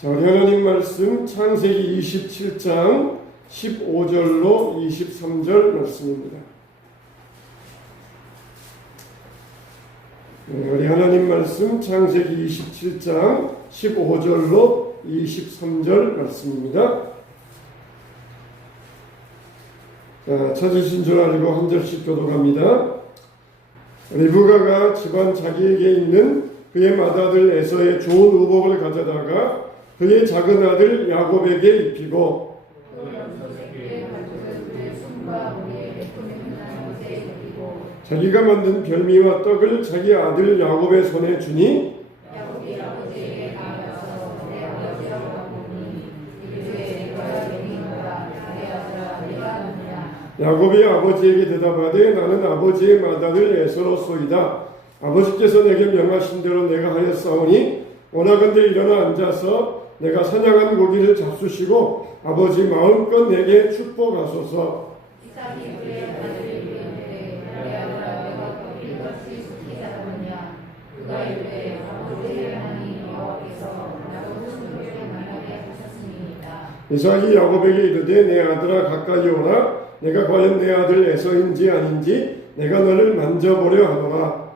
자, 우리 하나님 말씀 창세기 27장 15절로 23절 말씀입니다. 우리 하나님 말씀 창세기 27장 15절로 23절 말씀입니다. 자, 찾으신 줄 알고 한 절씩 교독합니다. 리브가가 집안 자기에게 있는 그의 맏아들 에서의 좋은 의복을 가져다가 그의 작은 아들 야곱에게 입히고 자기가 만든 별미와 떡을 자기 아들 야곱의 손에 주니 야곱이 아버지에게 대답하되 나는 아버지의 맏아들 에서로소이다. 아버지께서 내게 명하신 대로 내가 하였사오니 오나건대 일어나 앉아서 내가 사냥한 고기를 잡수시고 아버지 마음껏 내게 축복하소서. 이삭이 야곱에게 이르되 내 아들아 가까이 오라. 내가 과연 내 아들 에서인지 아닌지 내가 너를 만져보려 하노라.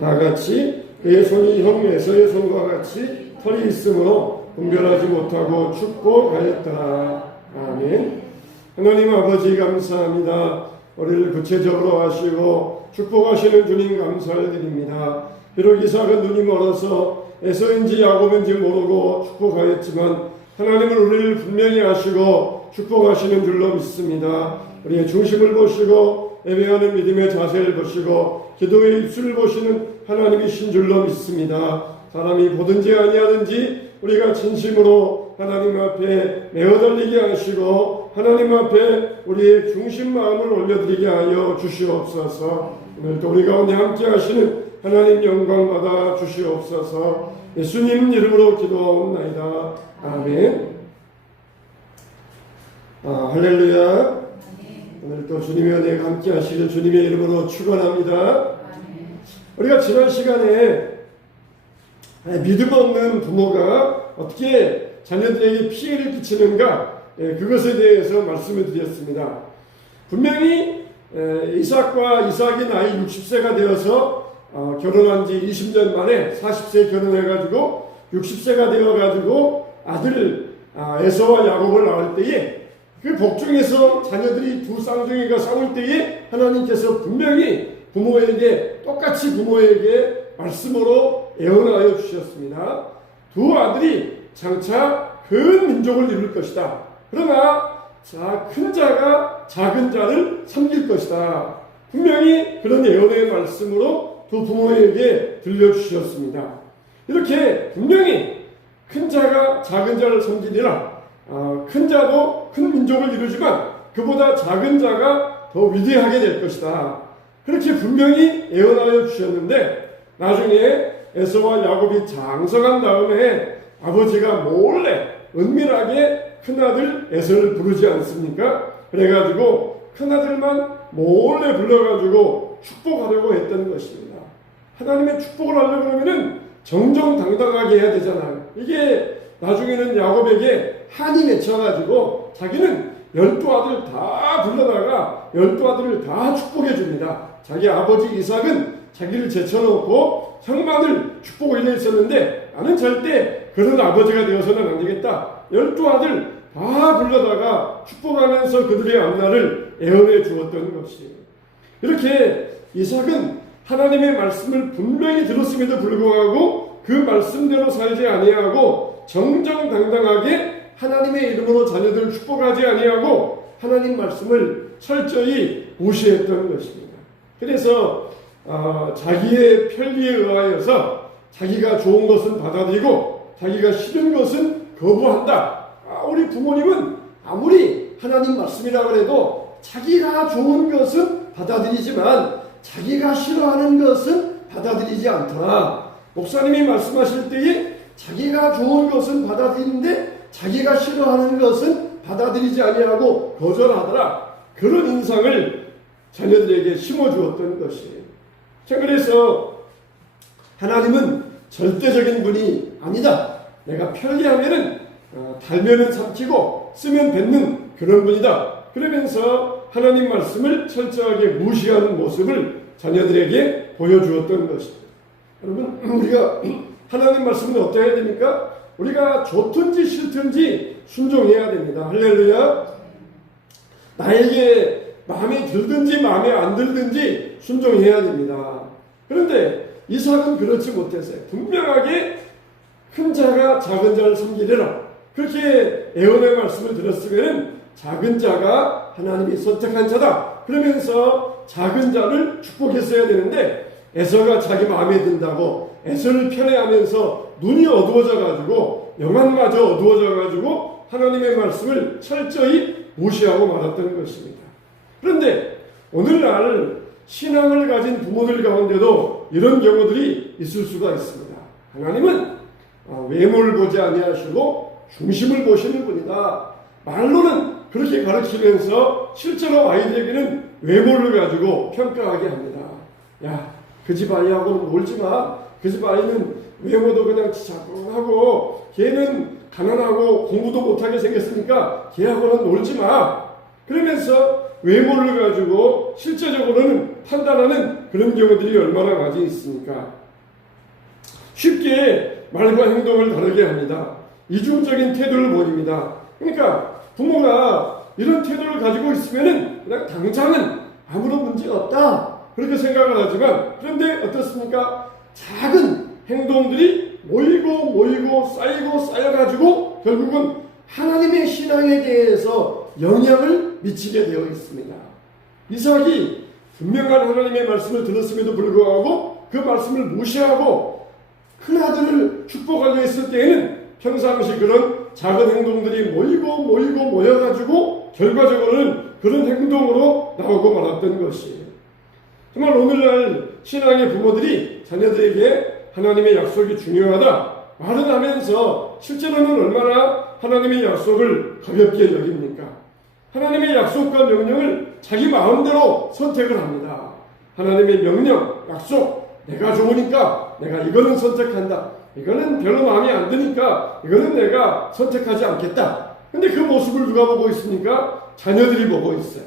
다같이 그의 손이 형 에서의 손과 같이 털이 있으므로 분별하지 못하고 축복하였더라. 아멘. 하나님 아버지 감사합니다. 우리를 구체적으로 하시고 축복하시는 주님 감사를 드립니다. 비록 이삭은 눈이 멀어서 에서인지 야곱인지 모르고 축복하였지만 하나님은 우리를 분명히 아시고 축복하시는 줄로 믿습니다. 우리의 중심을 보시고 예배하는 믿음의 자세를 보시고 기도의 입술을 보시는 하나님이신 줄로 믿습니다. 사람이 보든지 아니하든지 우리가 진심으로 하나님 앞에 내어달리게 하시고 하나님 앞에 우리의 중심 마음을 올려드리게 하여 주시옵소서. 오늘도 우리 가운데 함께 하시는 하나님 영광 받아 주시옵소서. 예수님 이름으로 기도하옵나이다. 아멘. 할렐루야. 오늘도 주님의 은혜가 함께 하시길 주님의 이름으로 축원합니다. 우리가 지난 시간에 믿음 없는 부모가 어떻게 자녀들에게 피해를 끼치는가 그것에 대해서 말씀을 드렸습니다. 분명히 이삭이 나이 60세가 되어서 결혼한 지 20년 만에 40세에 결혼해가지고 60세가 되어가지고 아들 에서와 야곱을 낳을 때에 그 복중에서 자녀들이 두 쌍둥이가 싸울 때에 하나님께서 분명히 똑같이 부모에게 말씀으로 예언하여 주셨습니다. 두 아들이 장차 큰 민족을 이룰 것이다. 그러나 큰 자가 작은 자를 섬길 것이다. 분명히 그런 예언의 말씀으로 두 부모에게 들려주셨습니다. 이렇게 분명히 큰 자가 작은 자를 섬기리라. 큰 자도 큰 민족을 이루지만 그보다 작은 자가 더 위대하게 될 것이다. 그렇게 분명히 예언하여 주셨는데 나중에 에서와 야곱이 장성한 다음에 아버지가 몰래 은밀하게 큰아들 에서를 부르지 않습니까? 그래가지고 큰아들만 몰래 불러가지고 축복하려고 했던 것입니다. 하나님의 축복을 하려고 하면은 정정당당하게 해야 되잖아요. 이게 나중에는 야곱에게 한이 맺혀가지고 자기는 12아들 다 불러다가 12아들을 다 축복해 줍니다. 자기 아버지 이삭은 자기를 제쳐놓고 형만을 축복을 이래 있었는데 나는 절대 그런 아버지가 되어서는 안 되겠다. 12아들 다 불러다가 축복하면서 그들의 앞날을 예언해 주었던 것이에요. 이렇게 이삭은 하나님의 말씀을 분명히 들었음에도 불구하고 그 말씀대로 살지 아니하고 정정당당하게 하나님의 이름으로 자녀들을 축복하지 아니하고 하나님 말씀을 철저히 무시했던 것입니다. 그래서 자기의 편리에 의하여서 자기가 좋은 것은 받아들이고 자기가 싫은 것은 거부한다. 우리 부모님은 아무리 하나님 말씀이라고 해도 자기가 좋은 것은 받아들이지만 자기가 싫어하는 것은 받아들이지 않더라. 목사님이 말씀하실 때에 자기가 좋은 것은 받아들이는데 자기가 싫어하는 것은 받아들이지 아니하고 거절하더라. 그런 인상을 자녀들에게 심어주었던 것이에요. 자, 그래서 하나님은 절대적인 분이 아니다. 내가 편리하면은 달면은 삼키고 쓰면 뱉는 그런 분이다. 그러면서 하나님 말씀을 철저하게 무시하는 모습을 자녀들에게 보여주었던 것입니다. 여러분, 우리가 하나님 말씀은 어떠해야 됩니까? 우리가 좋든지 싫든지 순종해야 됩니다. 할렐루야. 나에게 마음에 들든지 마음에 안 들든지 순종해야 됩니다. 그런데 이삭은 그렇지 못했어요. 분명하게 큰 자가 작은 자를 섬기리라. 그렇게 애언의 말씀을 들었으면 작은 자가 하나님이 선택한 자다. 그러면서 작은 자를 축복했어야 되는데 에서가 자기 마음에 든다고 에서를 편애하면서 눈이 어두워져 가지고 영안마저 어두워져 가지고 하나님의 말씀을 철저히 무시하고 말았던 것입니다. 그런데 오늘날 신앙을 가진 부모들 가운데도 이런 경우들이 있을 수가 있습니다. 하나님은 외모를 보지 아니하시고 중심을 보시는 분이다. 말로는 그렇게 가르치면서 실제로 아이들에게는 외모를 가지고 평가하게 합니다. 야, 그 집 아이하고는 놀지 마. 그 집 아이는 외모도 그냥 지저분하고 걔는 가난하고 공부도 못하게 생겼으니까 걔하고는 놀지 마. 그러면서 외모를 가지고 실제적으로는 판단하는 그런 경우들이 얼마나 많이 있습니까? 쉽게 말과 행동을 다르게 합니다. 이중적인 태도를 보입니다. 그러니까 부모가 이런 태도를 가지고 있으면은 그냥 당장은 아무런 문제가 없다. 그렇게 생각을 하지만 그런데 어떻습니까? 작은 행동들이 모이고 쌓여가지고 결국은 하나님의 신앙에 대해서 영향을 미치게 되어 있습니다. 이삭이 분명한 하나님의 말씀을 들었음에도 불구하고 그 말씀을 무시하고 큰아들을 축복하려 했을 때에는 평상시 그런 작은 행동들이 모여가지고 결과적으로는 그런 행동으로 나오고 말았던 것이에요. 정말 오늘날 신앙의 부모들이 자녀들에게 하나님의 약속이 중요하다 말은 하면서 실제로는 얼마나 하나님의 약속을 가볍게 여깁니까? 하나님의 약속과 명령을 자기 마음대로 선택을 합니다. 하나님의 명령, 약속, 내가 좋으니까 내가 이거는 선택한다. 이거는 별로 마음에 안 드니까 이거는 내가 선택하지 않겠다. 근데 그 모습을 누가 보고 있습니까? 자녀들이 보고 있어요.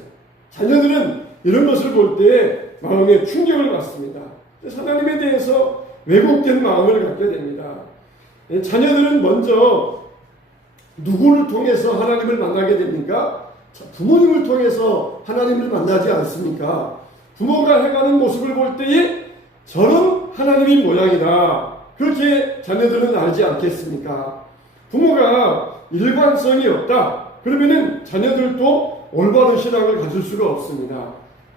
자녀들은 이런 것을 볼 때 마음에 충격을 받습니다. 하나님에 대해서 왜곡된 마음을 갖게 됩니다. 자녀들은 먼저 누구를 통해서 하나님을 만나게 됩니까? 부모님을 통해서 하나님을 만나지 않습니까? 부모가 해가는 모습을 볼 때에 저런 하나님의 모양이다. 그렇게 자녀들은 알지 않겠습니까? 부모가 일관성이 없다. 그러면은 자녀들도 올바른 신앙을 가질 수가 없습니다.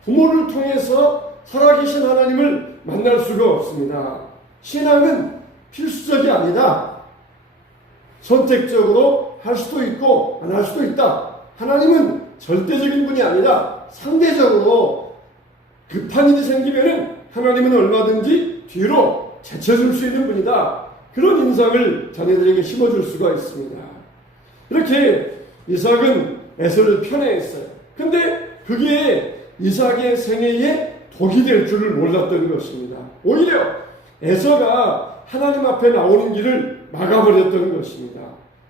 부모를 통해서 살아계신 하나님을 만날 수가 없습니다. 신앙은 필수적이 아니다. 선택적으로 할 수도 있고 안 할 수도 있다. 하나님은 절대적인 분이 아니라 상대적으로 급한 일이 생기면은 하나님은 얼마든지 뒤로 제쳐줄 수 있는 분이다. 그런 인상을 자녀들에게 심어줄 수가 있습니다. 이렇게 이삭은 에서를 편애했어요. 근데 그게 이삭의 생애에 독이 될 줄을 몰랐던 것입니다. 오히려 에서가 하나님 앞에 나오는 길을 막아버렸던 것입니다.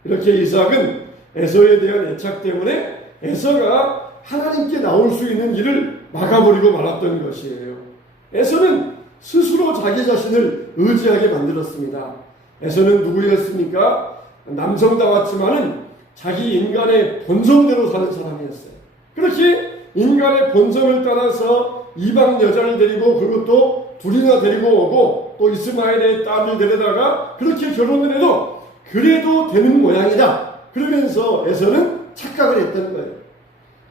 이렇게 이삭은 에서에 대한 애착 때문에 에서가 하나님께 나올 수 있는 길을 막아버리고 말았던 것이에요. 에서는 스스로 자기 자신을 의지하게 만들었습니다. 에서는 누구였습니까? 남성다웠지만은 자기 인간의 본성대로 사는 사람이었어요. 그렇게 인간의 본성을 따라서 이방 여자를 데리고 그것도 둘이나 데리고 오고 또 이스마엘의 딸을 데려다가 그렇게 결혼을 해도 그래도 되는 모양이다. 그러면서 에서는 착각을 했던 거예요.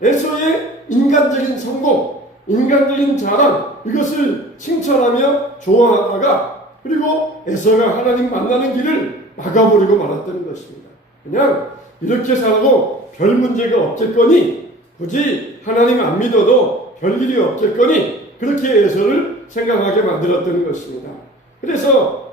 에서의 인간적인 성공, 인간적인 자랑 이것을 칭찬하며 좋아하다가 그리고 에서가 하나님 만나는 길을 막아버리고 말았던 것입니다. 그냥 이렇게 살고 별 문제가 없겠거니 굳이 하나님 안 믿어도 별 일이 없겠거니 그렇게 에서를 생각하게 만들었던 것입니다. 그래서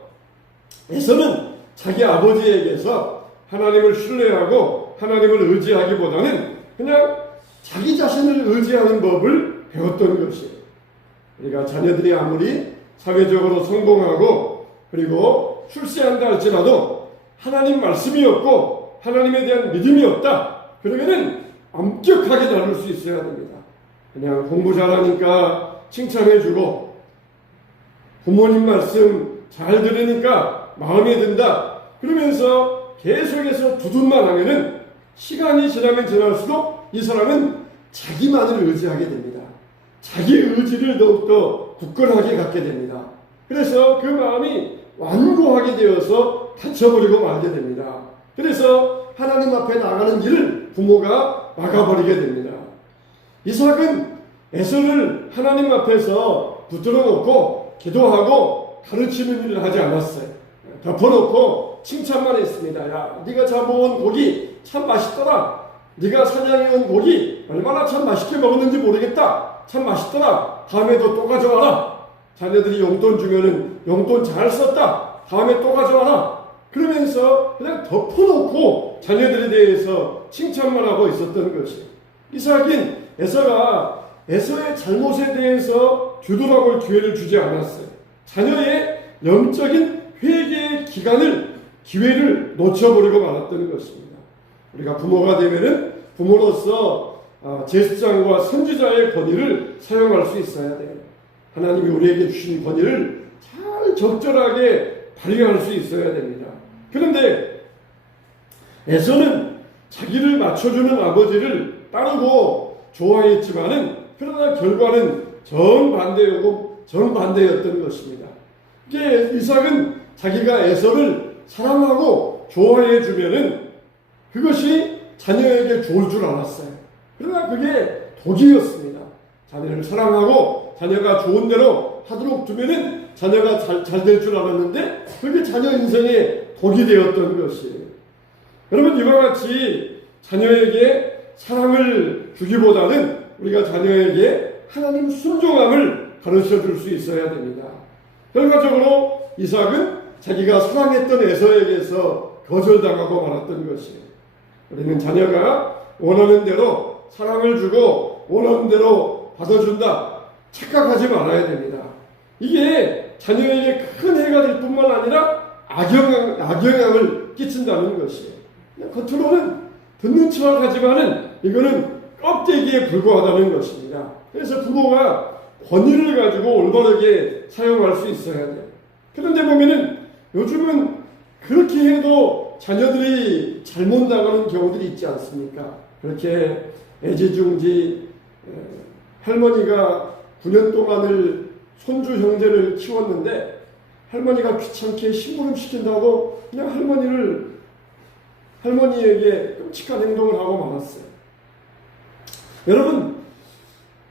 에서는 자기 아버지에게서 하나님을 신뢰하고 하나님을 의지하기보다는 그냥 자기 자신을 의지하는 법을 배웠던 것이에요. 우리가 자녀들이 아무리 사회적으로 성공하고 그리고 출세한다 할지라도 하나님 말씀이 없고 하나님에 대한 믿음이 없다. 그러면은 엄격하게 다룰 수 있어야 됩니다. 그냥 공부 잘하니까 칭찬해주고 부모님 말씀 잘 들으니까 마음에 든다. 그러면서 계속해서 두둔만 하면은 시간이 지나면 지날수록 이 사람은 자기만을 의지하게 됩니다. 자기 의지를 더욱더 굳건하게 갖게 됩니다. 그래서 그 마음이 완고하게 되어서 다쳐버리고 말게 됩니다. 그래서 하나님 앞에 나가는 길을 부모가 막아버리게 됩니다. 이삭은 에서를 하나님 앞에서 붙들어 놓고 기도하고 가르치는 일을 하지 않았어요. 덮어놓고 칭찬만 했습니다. 야, 네가 잡아온 고기 참 맛있더라. 네가 사냥해온 고기 얼마나 참 맛있게 먹었는지 모르겠다. 참 맛있더라. 다음에도 또 가져와라. 자녀들이 용돈 주면은 용돈 잘 썼다. 다음에 또 가져와라. 그러면서 그냥 덮어놓고 자녀들에 대해서 칭찬만 하고 있었던 것이에요. 이삭은 에서의 잘못에 대해서 뒤돌아볼 기회를 주지 않았어요. 자녀의 영적인 회개의 기회를 놓쳐버리고 말았던 것입니다. 우리가 부모가 되면은 부모로서 제사장과 선지자의 권위를 사용할 수 있어야 돼요. 하나님이 우리에게 주신 권위를 잘 적절하게 발휘할 수 있어야 됩니다. 그런데 에서는 자기를 맞춰주는 아버지를 따르고 좋아했지만은 그러나 결과는 정반대였던 것입니다. 이게 이삭은 자기가 에서를 사랑하고 좋아해 주면은 그것이 자녀에게 좋을 줄 알았어요. 그러나 그게 독이었습니다. 자녀를 사랑하고 자녀가 좋은 대로 하도록 두면은 자녀가 잘 될 줄 알았는데 그게 자녀 인생의 독이 되었던 것이에요. 여러분, 이와 같이 자녀에게 사랑을 주기보다는 우리가 자녀에게 하나님 순종함을 가르쳐 줄 수 있어야 됩니다. 결과적으로 이삭은 자기가 사랑했던 에서에게서 거절당하고 말았던 것이에요. 우리는 자녀가 원하는 대로 사랑을 주고 원하는 대로 받아준다 착각하지 말아야 됩니다. 이게 자녀에게 큰 해가 될 뿐만 아니라 악영향을 끼친다는 것이에요. 겉으로는 듣는 척하지만은 이거는 껍데기에 불과하다는 것입니다. 그래서 부모가 권위를 가지고 올바르게 사용할 수 있어야 돼요. 그런데 보면은 요즘은 그렇게 해도 자녀들이 잘못 나가는 경우들이 있지 않습니까? 그렇게 애지중지 할머니가 9년 동안을 손주 형제를 키웠는데 할머니가 귀찮게 심부름 시킨다고 그냥 할머니에게 끔찍한 행동을 하고 말았어요. 여러분,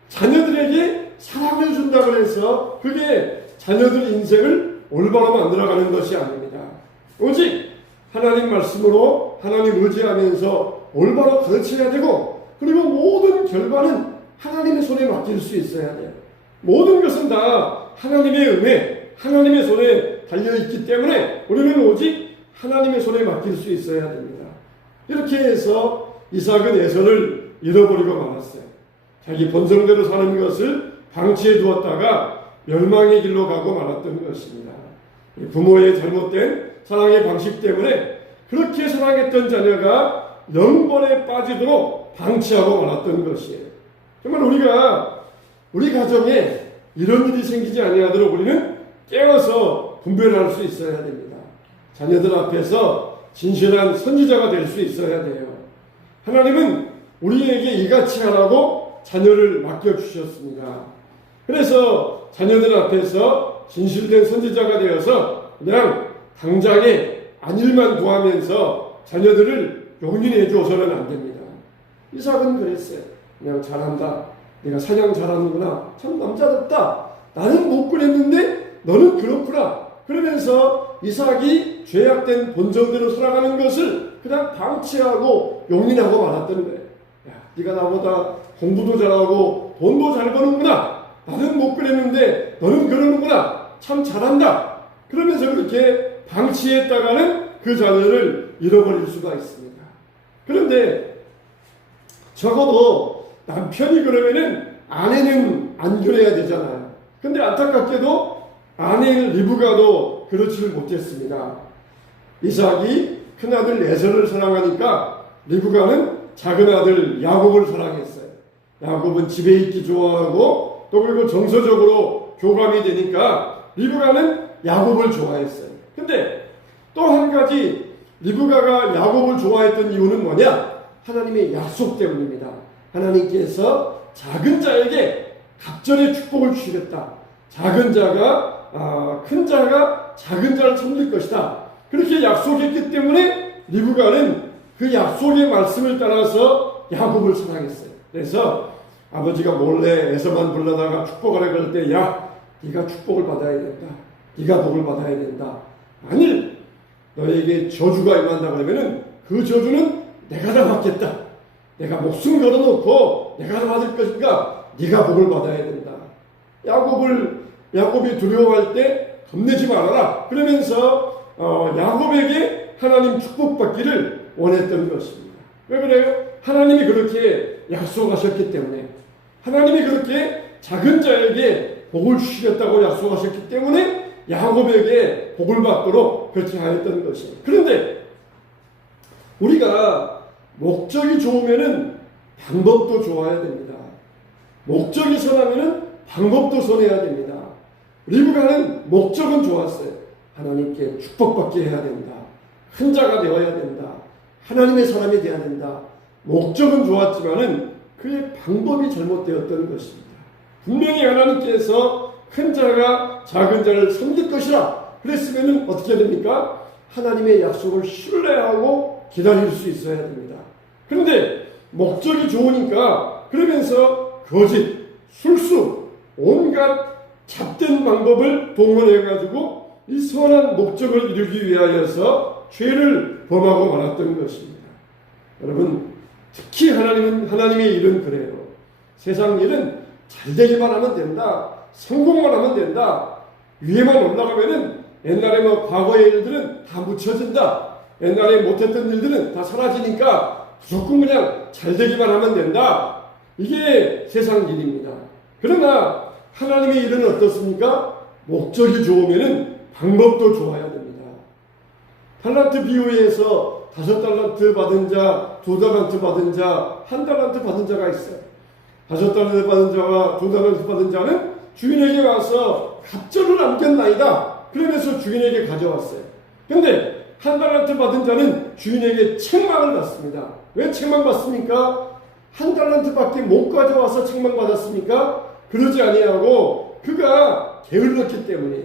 자녀들에게 사랑을 준다고 해서 그게 자녀들 인생을 올바로 만들어가는 것이 아닙니다. 오직 하나님 말씀으로 하나님 의지하면서 올바로 가르쳐야 되고 그리고 모든 결과는 하나님의 손에 맡길 수 있어야 돼요. 모든 것은 다 하나님의 은혜, 하나님의 손에 달려있기 때문에 우리는 오직 하나님의 손에 맡길 수 있어야 됩니다. 이렇게 해서 이삭은 에서를 잃어버리고 말았어요. 자기 본성대로 사는 것을 방치해 두었다가 멸망의 길로 가고 말았던 것입니다. 부모의 잘못된 사랑의 방식 때문에 그렇게 사랑했던 자녀가 영벌에 빠지도록 방치하고 말았던 것이에요. 정말 우리 가정에 이런 일이 생기지 아니하도록 우리는 깨어서 분별할 수 있어야 됩니다. 자녀들 앞에서 진실한 선지자가 될 수 있어야 돼요. 하나님은 우리에게 이같이 하라고 자녀를 맡겨주셨습니다. 그래서 자녀들 앞에서 진실된 선지자가 되어서 그냥 당장에 안일만 구하면서 자녀들을 용인해 줘서는 안 됩니다. 이삭은 그랬어요. 그냥 잘한다. 내가 사냥 잘하는구나. 참 남자답다. 나는 못 그랬는데 너는 그렇구나. 그러면서 이삭이 죄악된 본성대로 살아가는 것을 그냥 방치하고 용인하고 말았던 거예요. 야, 네가 나보다 공부도 잘하고 돈도 잘 버는구나. 나는 못 그랬는데 너는 그러는구나. 참 잘한다. 그러면서 그렇게 방치했다가는 그 자녀를 잃어버릴 수가 있습니다. 그런데 적어도 남편이 그러면은 아내는 안겨내야 되잖아요. 근데 안타깝게도 아내인 리브가도 그렇지를 못했습니다. 이삭이 큰아들 에서를 사랑하니까 리브가는 작은 아들 야곱을 사랑했어요. 야곱은 집에 있기 좋아하고 또 그리고 정서적으로 교감이 되니까 리브가는 야곱을 좋아했어요. 근데 또 한 가지 리브가가 야곱을 좋아했던 이유는 뭐냐? 하나님의 약속 때문입니다. 하나님께서 작은 자에게 갑절의 축복을 주시겠다. 작은 자가 큰 자가 작은 자를 섬길 것이다. 그렇게 약속했기 때문에 리브가는 그 약속의 말씀을 따라서 야곱을 사랑했어요. 그래서 아버지가 몰래 에서만 불러다가 축복하라 그럴 때, 야, 네가 축복을 받아야 된다. 네가 복을 받아야 된다. 만일 너에게 저주가 임한다 그러면은 그 저주는 내가 다 받겠다. 내가 목숨 걸어놓고 내가 다 받을 것인가? 네가 복을 받아야 된다. 야곱이 두려워할 때 겁내지 말아라. 그러면서 야곱에게 하나님 축복받기를 원했던 것입니다. 왜 그래요? 하나님이 그렇게 약속하셨기 때문에, 하나님이 그렇게 작은 자에게 복을 주시겠다고 약속하셨기 때문에 야곱에게 복을 받도록 그렇게 하였던 것입니다. 그런데 우리가 목적이 좋으면은 방법도 좋아야 됩니다. 목적이 선하면은 방법도 선해야 됩니다. 리브가는 목적은 좋았어요. 하나님께 축복받게 해야 된다. 큰 자가 되어야 된다. 하나님의 사람이 되어야 된다. 목적은 좋았지만은 그의 방법이 잘못되었던 것입니다. 분명히 하나님께서 큰 자가 작은 자를 섬길 것이라 그랬으면 어떻게 됩니까? 하나님의 약속을 신뢰하고 기다릴 수 있어야 됩니다. 그런데 목적이 좋으니까 그러면서 거짓, 술수, 온갖 잡된 방법을 동원해가지고 이 선한 목적을 이루기 위하여서 죄를 범하고 말았던 것입니다. 여러분, 특히 하나님의 일은 그래요. 세상 일은 잘 되기만 하면 된다. 성공만 하면 된다. 위에만 올라가면은 옛날에 과거의 일들은 다 묻혀진다. 옛날에 못했던 일들은 다 사라지니까 무조건 그냥 잘 되기만 하면 된다. 이게 세상 일입니다. 그러나 하나님의 일은 어떻습니까? 목적이 좋으면은 방법도 좋아야 됩니다. 달란트 비유에서 5달란트 받은 자, 2달란트 받은 자, 1달란트 받은 자가 있어요. 5달란트 받은 자와 2달란트 받은 자는 주인에게 와서 갑절을 남겼나이다. 그러면서 주인에게 가져왔어요. 그런데 1달란트 받은 자는 주인에게 책망을 받습니다. 왜 책망받습니까? 1달란트밖에 못 가져와서 책망받았습니까? 그러지 아니하고 그가 게을렀기 때문에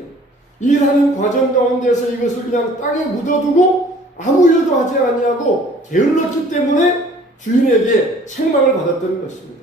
일하는 과정 가운데서 이것을 그냥 땅에 묻어두고 아무 일도 하지 아니하고 게을렀기 때문에 주인에게 책망을 받았던 것입니다.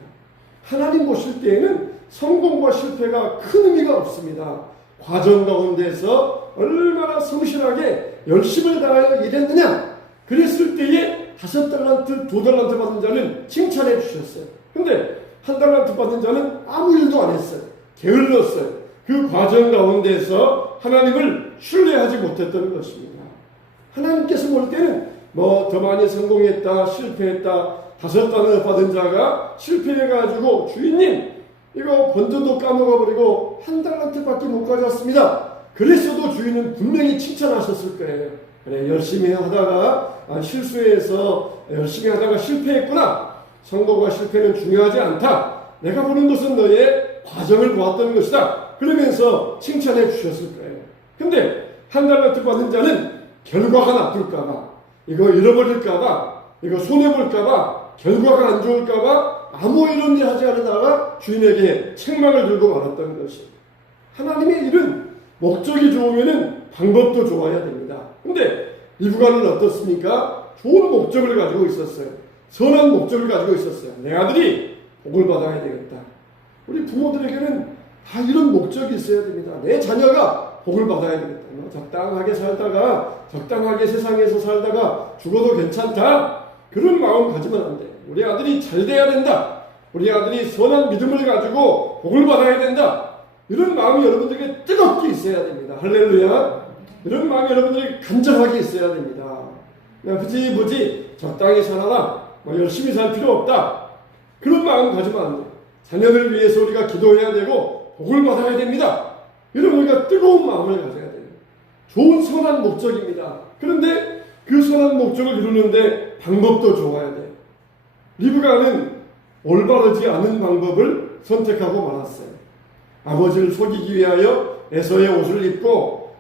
하나님 보실 때에는 성공과 실패가 큰 의미가 없습니다. 과정 가운데서 얼마나 성실하게 열심을 다하여 일했느냐, 그랬을 때에 5달란트, 2달란트 받은 자는 칭찬해 주셨어요. 근데 1달란트 받은 자는 아무 일도 안 했어요. 게을렀어요. 그 과정 가운데서 하나님을 신뢰하지 못했던 것입니다. 하나님께서 볼 때는 더 많이 성공했다, 실패했다, 5달란트 받은 자가 실패해가지고 주인님 이거 번전도 까먹어버리고 1달란트밖에 못 가져왔습니다. 그랬어도 주인은 분명히 칭찬하셨을 거예요. 그래, 열심히 하다가 실수해서 열심히 하다가 실패했구나. 성공과 실패는 중요하지 않다. 내가 보는 것은 너의 과정을 보았던 것이다. 그러면서 칭찬해 주셨을 거예요. 근데 1달란트 받은 자는 결과가 나쁠까봐, 이거 잃어버릴까봐, 이거 손해볼까봐, 결과가 안 좋을까봐 아무 이런 일 하지 않으다가 주인에게 책망을 들고 말았던 것이. 하나님의 일은 목적이 좋으면 방법도 좋아야 됩니다. 근데 리브가는 어떻습니까? 좋은 목적을 가지고 있었어요. 선한 목적을 가지고 있었어요. 내 아들이 복을 받아야 되겠다. 우리 부모들에게는 다 이런 목적이 있어야 됩니다. 내 자녀가 복을 받아야 되겠다. 적당하게 살다가, 적당하게 세상에서 살다가 죽어도 괜찮다. 그런 마음 가지면 안 돼요. 우리 아들이 잘 돼야 된다. 우리 아들이 선한 믿음을 가지고 복을 받아야 된다. 이런 마음이 여러분들에게 뜨겁게 있어야 됩니다. 할렐루야. 이런 마음이 여러분들에게 간절하게 있어야 됩니다. 그냥 부지 적당히 살아라. 열심히 살 필요 없다. 그런 마음 가지면 안 돼요. 자녀들을 위해서 우리가 기도해야 되고 복을 받아야 됩니다. 이런 우리가 뜨거운 마음을 가져야 돼요. 좋은 선한 목적입니다. 그런데 그 선한 목적을 이루는데 방법도 좋아야 돼요. 리브가는 올바르지 않은 방법을 선택하고 말았어요. 아버지를 속이기 위하여 에서의 옷을 입고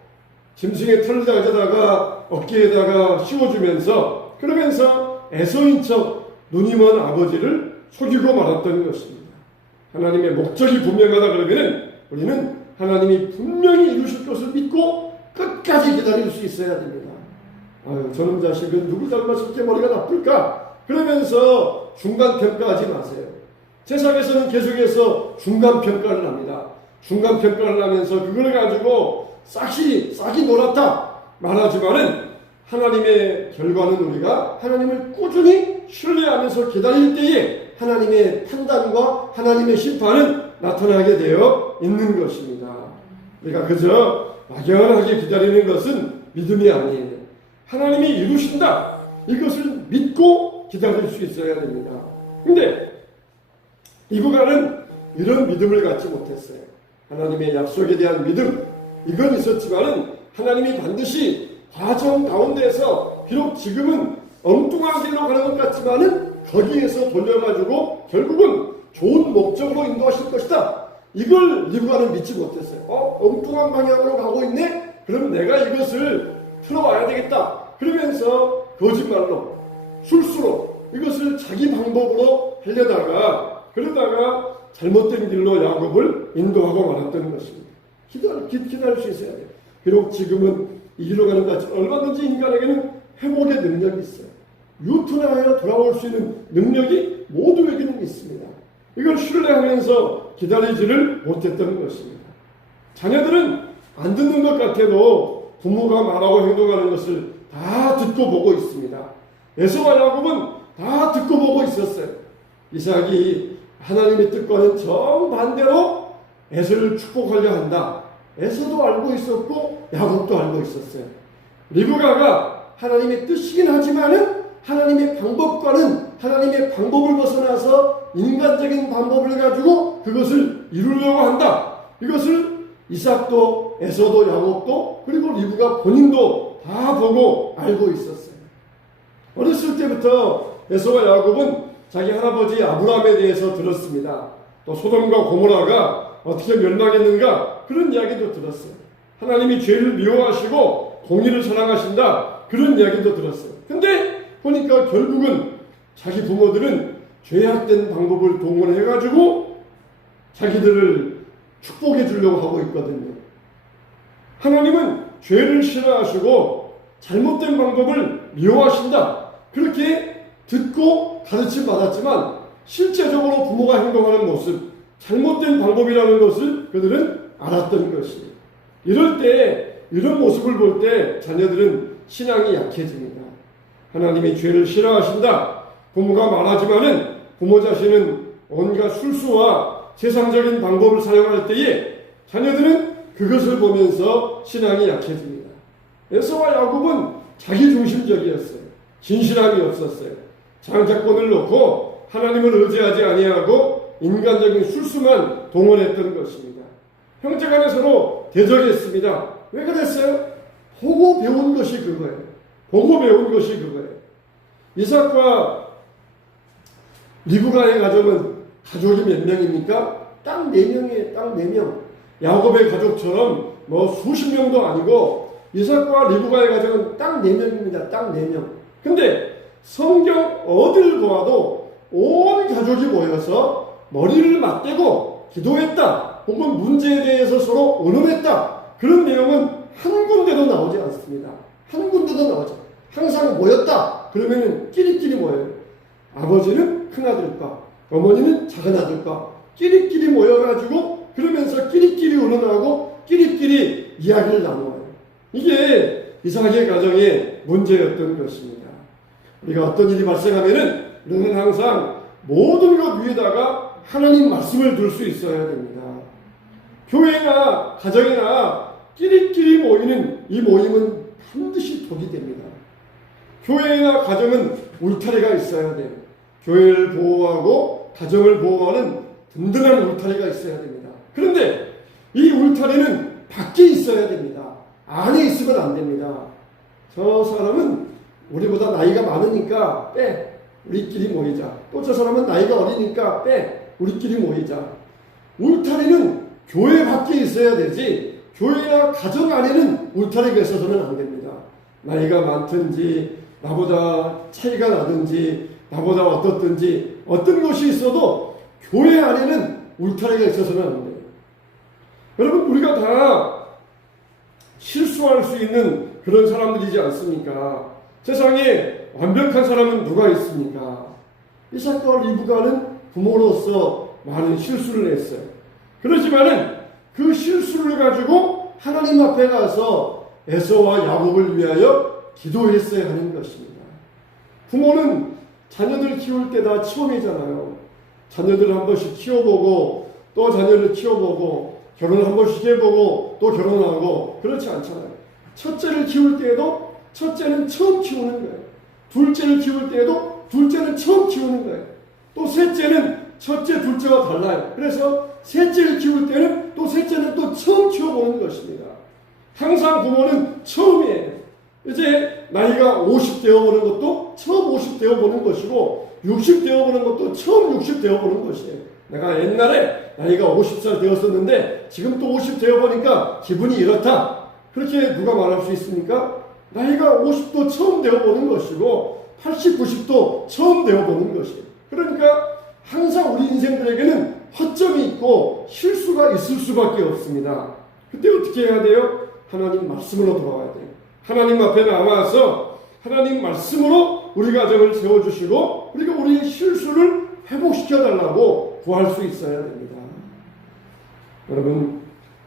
짐승의 털을 가져다가 어깨에다가 씌워주면서 그러면서 에서인 척 눈이 먼 아버지를 속이고 말았던 것입니다. 하나님의 목적이 분명하다 그러면은 우리는 하나님이 분명히 이루실 것을 믿고 끝까지 기다릴 수 있어야 됩니다. 아유, 저놈 자식은 누구 닮았을 때 머리가 나쁠까? 그러면서 중간평가하지 마세요. 세상에서는 계속해서 중간평가를 합니다. 중간평가를 하면서 그걸 가지고 싹이 놀았다 말하지만은 하나님의 결과는 우리가 하나님을 꾸준히 신뢰하면서 기다릴 때에 하나님의 판단과 하나님의 심판은 나타나게 되어 있는 것입니다. 우리가 그저 막연하게 기다리는 것은 믿음이 아니에요. 하나님이 이루신다. 이것을 믿고 기다릴 수 있어야 됩니다. 근데 리브가는 이런 믿음을 갖지 못했어요. 하나님의 약속에 대한 믿음, 이건 있었지만은 하나님이 반드시 과정 가운데에서 비록 지금은 엉뚱한 길로 가는 것 같지만은 거기에서 돌려가지고 결국은 좋은 목적으로 인도하실 것이다. 이걸 리브가는 믿지 못했어요. 엉뚱한 방향으로 가고 있네? 그럼 내가 이것을 틀어와야 되겠다. 그러면서 거짓말로, 술수로 이것을 자기 방법으로 하려다가 그러다가 잘못된 길로 야곱을 인도하고 말았던 것입니다. 기다릴 수 있어야 돼요. 비록 지금은 이 길로 가는 것 같지만 얼마든지 인간에게는 회복의 능력이 있어요. 유턴하여 돌아올 수 있는 능력이 모두에게는 있습니다. 이걸 신뢰하면서 기다리지를 못했던 것입니다. 자녀들은 안 듣는 것 같아도 부모가 말하고 행동하는 것을 다 듣고 보고 있습니다. 에서와 야곱은 다 듣고 보고 있었어요. 이삭이 하나님의 뜻과는 정반대로 에서를 축복하려 한다. 에서도 알고 있었고 야곱도 알고 있었어요. 리브가가 하나님의 뜻이긴 하지만은 하나님의 방법과는 하나님의 방법을 벗어나서 인간적인 방법을 가지고 그것을 이루려고 한다. 이것을 이삭도 에서도 야곱도 그리고 리브가 본인도 다 보고 알고 있었어요. 어렸을 때부터 에서와 야곱은 자기 할아버지 아브라함에 대해서 들었습니다. 또 소돔과 고모라가 어떻게 멸망했는가 그런 이야기도 들었어요. 하나님이 죄를 미워하시고 공의를 사랑하신다 그런 이야기도 들었어요. 근데 보니까 결국은 자기 부모들은 죄악된 방법을 동원해가지고 자기들을 축복해 주려고 하고 있거든요. 하나님은 죄를 싫어하시고 잘못된 방법을 미워하신다. 그렇게 듣고 가르침 받았지만 실제적으로 부모가 행동하는 모습, 잘못된 방법이라는 것을 그들은 알았던 것이에요. 이럴 때 이런 모습을 볼 때 자녀들은 신앙이 약해집니다. 하나님이 죄를 싫어하신다. 부모가 말하지만은 부모 자신은 온갖 술수와 세상적인 방법을 사용할 때에 자녀들은 그것을 보면서 신앙이 약해집니다. 에서와 야곱은 자기중심적이었어요. 진실함이 없었어요. 장자권을 놓고 하나님을 의지하지 아니하고 인간적인 술수만 동원했던 것입니다. 형제간에 서로 대적했습니다. 왜 그랬어요? 보고 배운 것이 그거예요. 보고 배운 것이 그거예요. 이삭과 리브가의 가족은 가족이 몇 명입니까? 딱 4명이에요. 딱 4명. 야곱의 가족처럼 뭐 수십 명도 아니고 이삭과 리브가의 가족은 딱 4명입니다. 딱 4명. 근데 성경 어딜 보아도 온 가족이 모여서 머리를 맞대고 기도했다. 혹은 문제에 대해서 서로 의논했다. 그런 내용은 한 군데도 나오지 않습니다. 한 군데도 나오지 않습니다. 항상 모였다. 그러면 끼리끼리 모여요. 아버지는 큰아들과 어머니는 작은아들과 끼리끼리 모여가지고 그러면서 끼리끼리 의논하고 끼리끼리 이야기를 나누어요. 이게 이삭의 가정의 문제였던 것입니다. 우리가 어떤 일이 발생하면은 우리는 항상 모든 것 위에다가 하나님 말씀을 둘 수 있어야 됩니다. 교회나 가정이나 끼리끼리 모이는 이 모임은 반드시 독이 됩니다. 교회나 가정은 울타리가 있어야 돼요. 교회를 보호하고 가정을 보호하는 든든한 울타리가 있어야 됩니다. 그런데 이 울타리는 밖에 있어야 됩니다. 안에 있으면 안 됩니다. 저 사람은 우리보다 나이가 많으니까 빼, 우리끼리 모이자. 또 저 사람은 나이가 어리니까 빼, 우리끼리 모이자. 울타리는 교회 밖에 있어야 되지, 교회나 가정 안에는 울타리가 있어서는 안 됩니다. 나이가 많든지 나보다 차이가 나든지 나보다 어떻든지 어떤 것이 있어도 교회 안에는 울타리가 있어서는 안 돼요. 여러분, 우리가 다 실수할 수 있는 그런 사람들이지 않습니까? 세상에 완벽한 사람은 누가 있습니까? 이삭과 리브가는 부모로서 많은 실수를 했어요. 그렇지만은 그 실수를 가지고 하나님 앞에 가서 에서와 야곱을 위하여 기도했어야 하는 것입니다. 부모는 자녀들 키울 때 다 처음이잖아요. 자녀들 한 번씩 키워보고 또 자녀를 키워보고 결혼 한 번씩 해보고 또 결혼하고 그렇지 않잖아요. 첫째를 키울 때에도 첫째는 처음 키우는 거예요. 둘째를 키울 때에도 둘째는 처음 키우는 거예요. 또 셋째는 첫째, 둘째와 달라요. 그래서 셋째를 키울 때는 또 셋째는 또 처음 키워보는 것입니다. 항상 부모는 처음이에요. 이제 나이가 50 되어보는 것도 처음 50 되어보는 것이고 60 되어보는 것도 처음 60 되어보는 것이에요. 내가 옛날에 나이가 50살 되었었는데 지금 또 50 되어보니까 기분이 이렇다. 그렇게 누가 말할 수 있습니까? 나이가 50도 처음 되어보는 것이고 80, 90도 처음 되어보는 것이에요. 그러니까 항상 우리 인생들에게는 허점이 있고 실수가 있을 수밖에 없습니다. 그때 어떻게 해야 돼요? 하나님 말씀으로 돌아와야 돼요. 하나님 앞에 나와서 하나님 말씀으로 우리 가정을 세워주시고 우리가 우리의 실수를 회복시켜달라고 구할 수 있어야 됩니다. 여러분,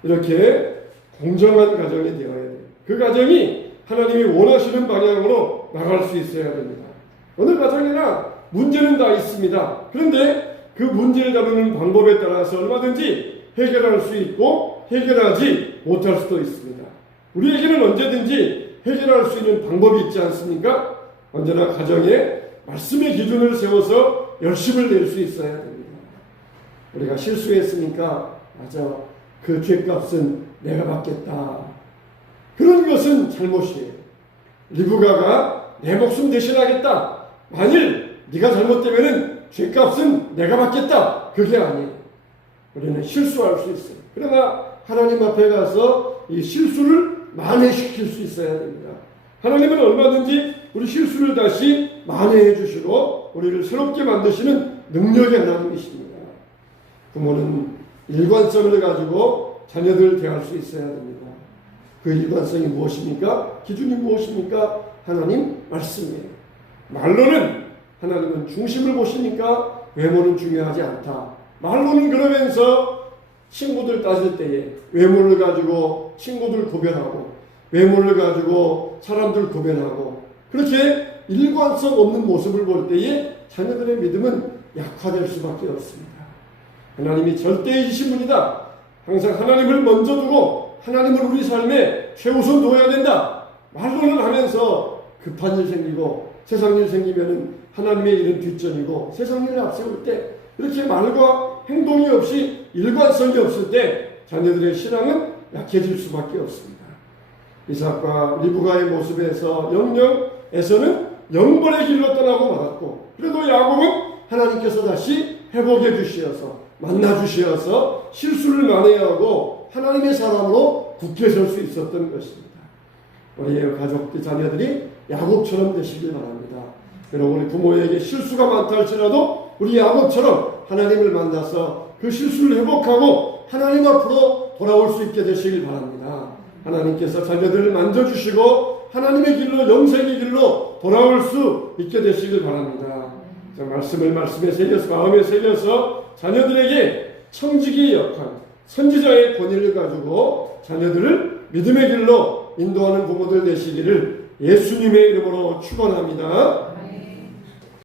이렇게 공정한 가정이 되어야 돼요. 그 가정이 하나님이 원하시는 방향으로 나갈 수 있어야 됩니다. 어느 가정이나 문제는 다 있습니다. 그런데 그 문제를 다루는 방법에 따라서 얼마든지 해결할 수 있고 해결하지 못할 수도 있습니다. 우리에게는 언제든지 해결할 수 있는 방법이 있지 않습니까? 언제나 가정에 말씀의 기준을 세워서 열심을 낼 수 있어야 됩니다. 우리가 실수했으니까 맞아, 그 죄값은 내가 받겠다. 그런 것은 잘못이에요. 리브가가 내 목숨 대신하겠다. 만일 네가 잘못되면은 죄값은 내가 받겠다. 그게 아니에요. 우리는 실수할 수 있어요. 그러나 하나님 앞에 가서 이 실수를 만회시킬 수 있어야 됩니다. 하나님은 얼마든지 우리 실수를 다시 만회해 주시고 우리를 새롭게 만드시는 능력의 하나님이십니다. 부모는 일관성을 가지고 자녀들을 대할 수 있어야 됩니다. 그 일관성이 무엇입니까? 기준이 무엇입니까? 하나님 말씀이에요. 말로는 하나님은 중심을 보시니까 외모는 중요하지 않다. 말로는 그러면서 친구들 따질 때에 외모를 가지고 친구들 구별하고 외모를 가지고 사람들 구별하고 그렇게 일관성 없는 모습을 볼 때에 자녀들의 믿음은 약화될 수밖에 없습니다. 하나님이 절대이신 분이다. 항상 하나님을 먼저 두고 하나님을 우리 삶에 최우선 둬야 된다. 말로는 하면서 급한 일 생기고 세상 일 생기면은 하나님의 일은 뒷전이고 세상 일을 앞세울 때 이렇게 말과 행동이 없이 일관성이 없을 때 자녀들의 신앙은 약해질 수밖에 없습니다. 이삭과 리브가의 모습에서 영영 에서는 영벌의 길로 떠나고 말았고 그래도 야곱은 하나님께서 다시 회복해 주시어서 만나 주시어서 실수를 만회하고 하나님의 사람으로 굳게 설 수 있었던 것입니다. 우리의 가족들 자녀들이 야곱처럼 되시길 바랍니다. 여러분, 우리 부모에게 실수가 많다 할지라도 우리 야곱처럼 하나님을 만나서 그 실수를 회복하고 하나님 앞으로 돌아올 수 있게 되시길 바랍니다. 하나님께서 자녀들을 만져주시고 하나님의 길로 영생의 길로 돌아올 수 있게 되시길 바랍니다. 자, 말씀을 말씀에 새겨서 마음에 새겨서 자녀들에게 청지기의 역할, 선지자의 권위를 가지고 자녀들을 믿음의 길로 인도하는 부모들 되시기를 예수님의 이름으로 축원합니다.